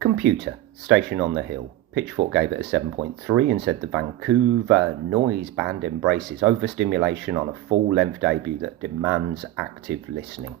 Computer, Station on the Hill. Pitchfork gave it a 7.3 and said the Vancouver noise band embraces overstimulation on a full-length debut that demands active listening.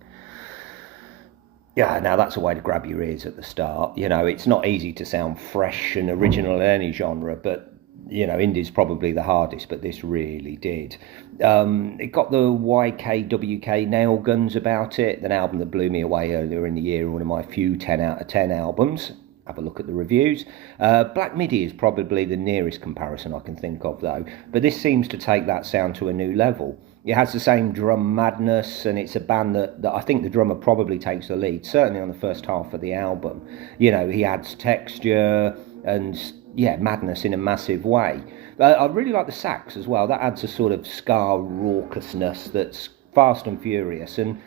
Yeah, now that's a way to grab your ears at the start. You know, it's not easy to sound fresh and original in any genre, but, you know, indie's probably the hardest, but this really did. It got the YKWK Nailguns about it, an album that blew me away earlier in the year, one of my few 10 out of 10 albums. Have a look at the reviews. Black Midi is probably the nearest comparison I can think of, though, but this seems to take that sound to a new level. It has the same drum madness, and it's a band that I think the drummer probably takes the lead, certainly on the first half of the album. You know, he adds texture and, yeah, madness in a massive way. I really like the sax as well. That adds a sort of ska raucousness that's fast and furious and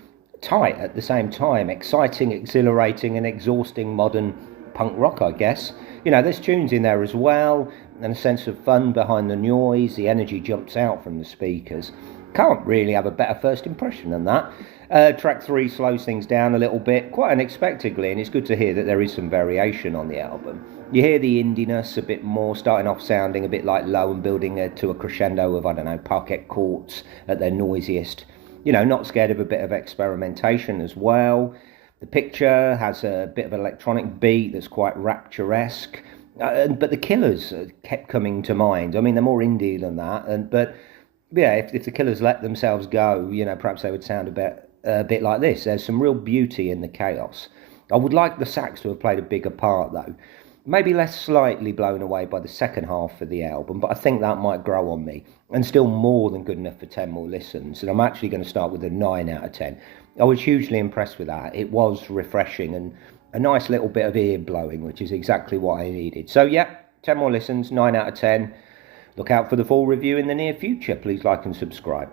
tight at the same time. Exciting, exhilarating, and exhausting modern punk rock, I guess. You know, there's tunes in there as well, and a sense of fun behind the noise. The energy jumps out from the speakers. Can't really have a better first impression than that. Track 3 slows things down a little bit, quite unexpectedly, and it's good to hear that there is some variation on the album. You hear the indiness a bit more, starting off sounding a bit like low and building to a crescendo of, I don't know, parquet courts at their noisiest. You know, not scared of a bit of experimentation as well. The picture has a bit of an electronic beat that's quite rapturesque, but the Killers kept coming to mind. I mean, they're more indie than that, but yeah, if the Killers let themselves go, you know, perhaps they would sound a bit like this. There's some real beauty in the chaos. I would like the sax to have played a bigger part, though. Maybe less slightly blown away by the second half of the album, but I think that might grow on me, and still more than good enough for 10 more listens. And I'm actually going to start with a 9 out of 10. I was hugely impressed with that. It was refreshing and a nice little bit of ear blowing, which is exactly what I needed. So yeah, 10 more listens, 9 out of 10. Look out for the full review in the near future. Please like and subscribe.